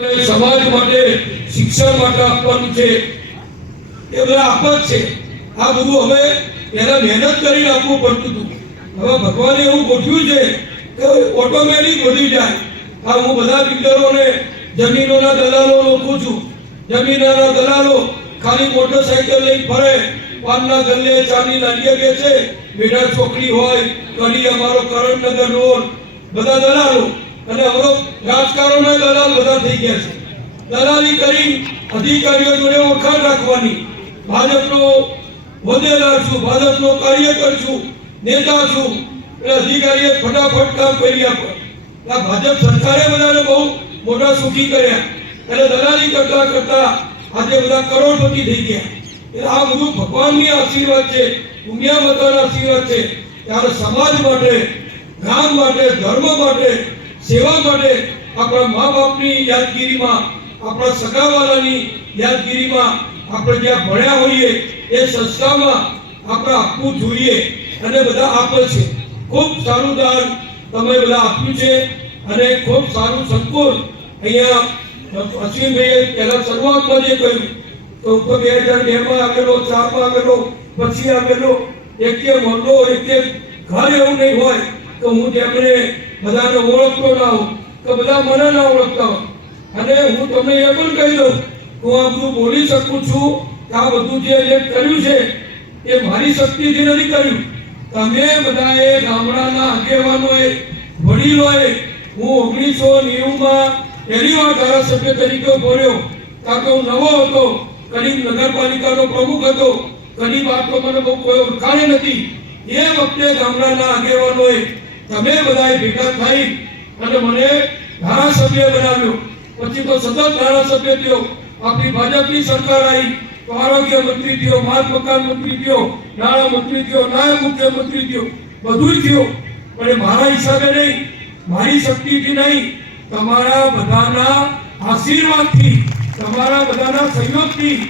સમાજ માટે, શિક્ષણ માટે આપવાનું છે. એ બધા આપત છે. આ બધું હવે પહેલા મહેનત કરીને આપવું પડતું હતું. હવે ભગવાને એવું ગોઠવ્યું છે કે ઓટોમેટિક વધી જાય. આ હું બધા બિલ્ડરોને, જમીનોના દલાલો ઓળખું છું. જમીનના દલાલો ખાલી મોટરસાઇકલ લઈને ફરે. પાનના ગલ્લે ચાની લારીએ બેસે. મેઢા છોકરી હોય કડી અમારો કરણનગર રોડ. બધા દલાલો અને હવે રાજકારણમાં દલાલ બધા થઈ ગયા છે. દલાલી કરી અધિકારીઓ જોડે વખાણ રાખવાની. ભાજપનો વધેલા છું, ભાજપનો કાર્યકર છું, નેતા છું. એટલે અધિકારીએ ફટાફટ કામ કરી આપે. આ ભાજપ સરકારે બધાને બહુ મોટા સુખી કર્યા. એટલે દલાલી કરતા કરતા આજે બધા કરોડપતિ થઈ ગયા. એટલે આ બધું ભગવાનની આશીર્વાદ છે, દુનિયા બધાના આશીર્વાદ છે. ત્યારે સમાજ માટે ગામ માટે, ધર્મ માટે સેવા માટે આપણા મા બાપની યાદગીરીમાં, આપણા સગાવાલાની યાદગીરીમાં આપણે જ્યાં ભણ્યા હોઈએ, એ સંસ્થામાં આપણે આપવું જોઈએ અને બધા આપે છે. ખૂબ સારું દાન તમે બધા આપ્યું છે અને ખૂબ સારું સંકુલ અહીંયા અશ્વિનભાઈએ પહેલા શરૂઆતમાં જે કહ્યું તો ઉપર બે હજાર બેમાં આવેલો, ચારમાં આવેલો, પછી આવેલો એક મોટો એક ઘર એવું નહીં હોય તો હું તેમને બધાને ઓળખતો ના હોઉં કે બધા મને ના ઓળખતા હોય. અને હું તમને એ પણ કહી દઉં, હું આ બધું બોલી શકું છું કે આ બધું જે જે કર્યું છે, એ મારી શક્તિથી નથી કર્યું. તમે બધાએ ગામડાના આગેવાનોએ, વડીલોએ, હું ઓગણીસો નેવુંમાં પહેલી વાર ધારાસભ્ય તરીકે બોલ્યો કારણ કે હું નવો હતો કડીમ નગરપાલિકાનો પ્રમુખ હતો કદી વાત તો મને બહુ કોઈ ઓળખાણે નથી. એ વખતે ગામડાના આગેવાનોએ તમે બધાએ ભેગા થઈ અને મને ધારાસભ્ય બનાવ્યો. પછી તો સતત ધારાસભ્ય થયો. આપણી ભાજપની સરકાર આવી. તો આરોગ્ય મંત્રી થયો, માર્ગ મકાન મંત્રી થયો, નાણાં મંત્રી થયો, નાયબ મુખ્યમંત્રી થયો. બધું થયો. પણ મારા હિસાબે નહીં, મારી શક્તિથી નહીં, તમારા બધાના આશીર્વાદથી, તમારા બધાના સહયોગથી